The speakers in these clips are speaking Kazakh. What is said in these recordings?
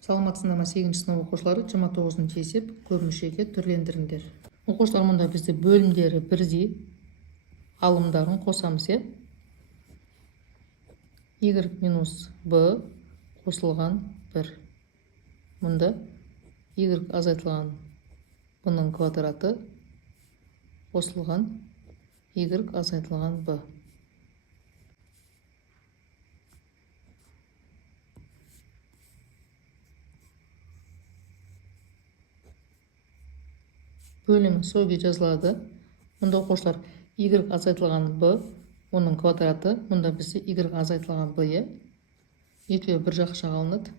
Саламатсыздар ма 8-ші сынып оқушылары 29-ны есеп көп мүшеге түрлендіріңдер. Оқушылар, мұнда бізде бөлімдері бірдей, алымдарын қосамыз, y минус b қосылған 1. Мұнда y азайтылған b-ның квадраты қосылған y азайтылған b. Бөлімі сөйге жазылады. Мұнда оқушылар y азайтылған b, оның квадраты, мұнда бізде y азайтылған b, екеуі бір жақша алынады.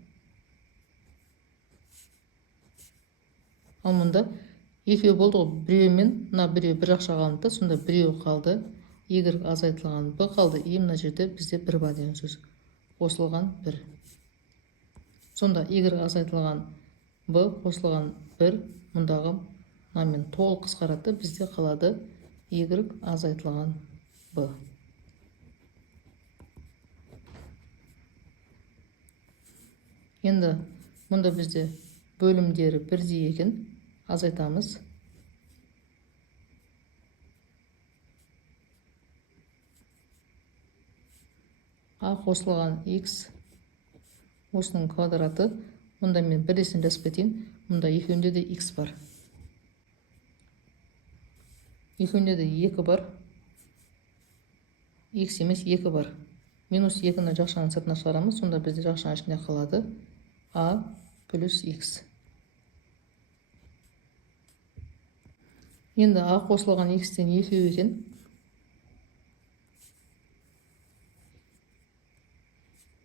Ал мұнда екеуі болды, біреумен мына біреу бір жақша алынды, сонда біреу қалды, y азайтылған b қалды, мына жерде бізде 1 бар деген сөз. Қосылған 1. Сонда y азайтылған b қосылған 1, мұндағы мынамен толық қысқарады, бізде қалады y азайтылған b. Енді мұнда бізде бөлімдері бірдей екен, азайтамыз. А қосылған x, осының квадраты, мұнда мен бірдесін жазып кетейін, мұнда екеуінде де x бар. Екеуінде де 2 бар. X емес 2 бар. Минус 2-ні жақшаның сыртына шығарамыз, сонда бізде жақшаның ішінде қалады a плюс x. Енді a қосылған x-тен 2 екен.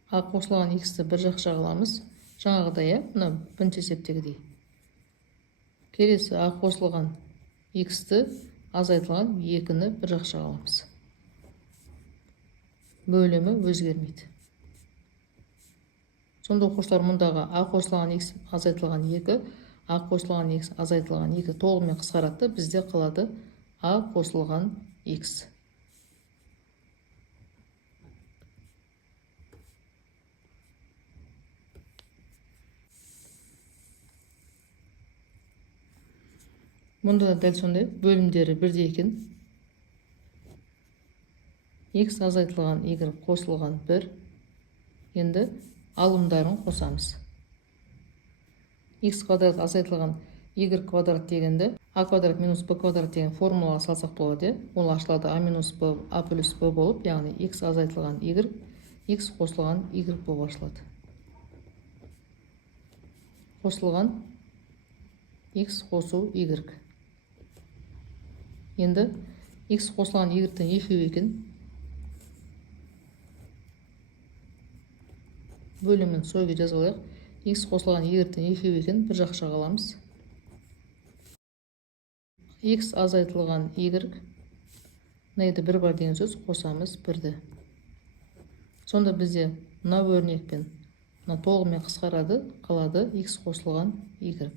A қосылған x-ті бір жақша аламыз. Жаңағыдай, мына бірінші есептегідей. Келесі a қосылған x-ті азайтылған 2-ні бір жақша аламыз. Бөлімі өзгермейді. Сонда оқушылар, мұндағы a қосылған x азайтылған 2, a қосылған x азайтылған 2 толығымен қысқарады, бізде қалады a қосылған x. Мұнда да дәл сондай, бөлімдері бірдей екен. X азайтылған y қосылған 1. Енді алымдарын қосамыз. X квадрат азайтылған y квадрат дегенді a квадрат минус b квадрат деген формулаға салсақ болады. Ол ашылады a минус b, a плюс b болып, яғни x азайтылған y, x қосылған y болып ашылады. Қосылған x қосу y. Енді x қосылған y-тен 2 екен. Бөлімін сөйге жазылайық. X қосылған y-тен 2 екен, бір жақша аламыз. X азайтылған y, нәйді 1 бар деген сөз, қосамыз 1-ді. Сонда бізде мына өрнекпен толығымен қысқарады, қалады x қосылған y.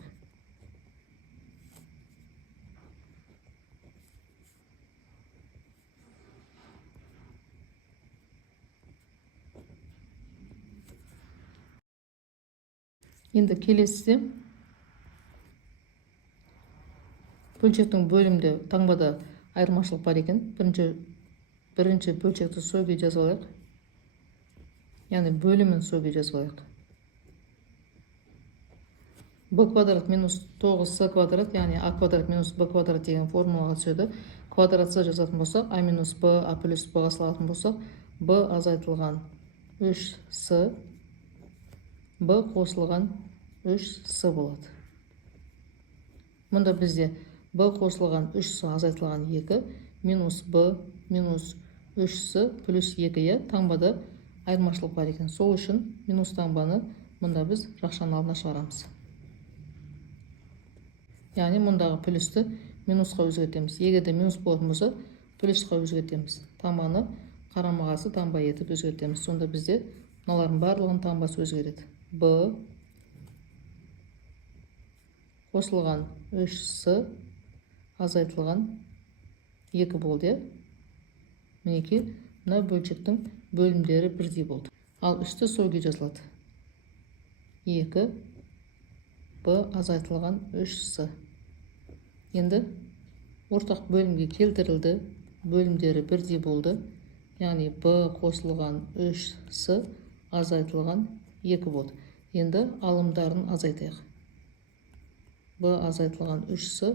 Енді келесі бөлшектің бөлімде таңбада айырмашылық бар екен. Бірінші бөлшекті сөйге жазалайық. Яғни бөлімін сөйге жазалайық. b квадрат минус 9c квадрат, яғни a квадрат минус b квадрат деген формулаға түседі. Квадратсы жазатын болсақ, a минус b, a плюс b-ға салатын болсақ, b азайтылған 3c, b қосылған 3c болады. Мұнда бізде b қосылған 3c азайтылған 2, минус b минус 3c плюс 2-е таңбада айырмашылық бар екен. Сол үшін минус таңбаны мұнда біз жақшаның алдына шығарамыз. Яғни мұндағы плюсті минусқа өзгертеміз. Егерде минус болатын болса, плюсқа өзгертеміз. Таңбаны қарама-қарсы таңба етіп өзгертеміз. Сонда бізде мыналардың барлығын таңбасы өзгереді. b қосылған 3c азайтылған 2 болды. Мінеки, мына бөлшектің бөлімдері бірдей болды. Ал үсті сөйге жазылады. 2 b азайтылған 3с. Енді ортақ бөлімге келтірілді, бөлімдері бірдей болды. Яғни b қосылған 3с азайтылған 2 болды. Енді алымдарын азайтайық. b азайтылған 3с,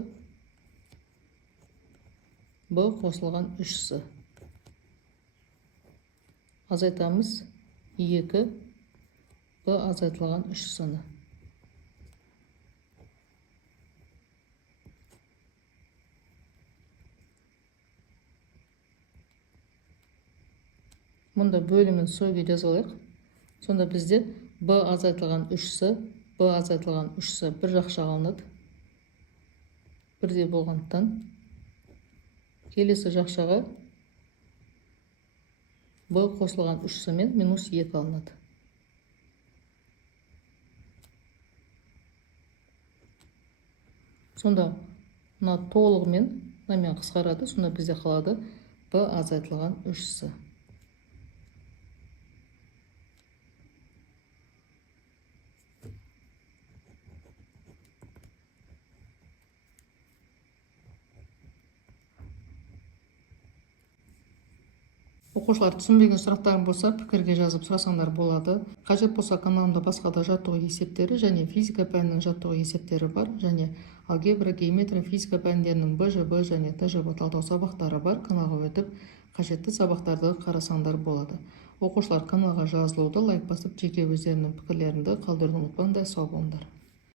b қосылған 3с. Азайтамыз 2, b азайтылған 3с-ны. Мұнда бөлімін сөйге жазалайық. Сонда бізде b азайтылған 3с, b азайтылған 3с бір жақшаға алынады. Бірдей болғандықтан келесі жақшаға b қосылған 3с мен минус 2 алынады. Сонда мына толығымен мынамен қысқарады. Сонда бізде қалады b азайтылған 3с. Оқушылар түсінбеген сұрақтарың болса, пікірге жазып сұрасаңдар болады. Қажет болса, каналымда басқа да жаттығу есептері және физика пәнінің жаттығу есептері бар, және алгебра, геометрия, физика пәндерінің БЖБ және ТЖБ талдау сабақтары бар. Каналға өтіп, қажетті сабақтарды қарасаңдар болады. Оқушылар каналға жазылуды, лайк басып, жеке өздерінің пікірлеріңді қалдыруды ұмытпаңдар. Сау болыңдар.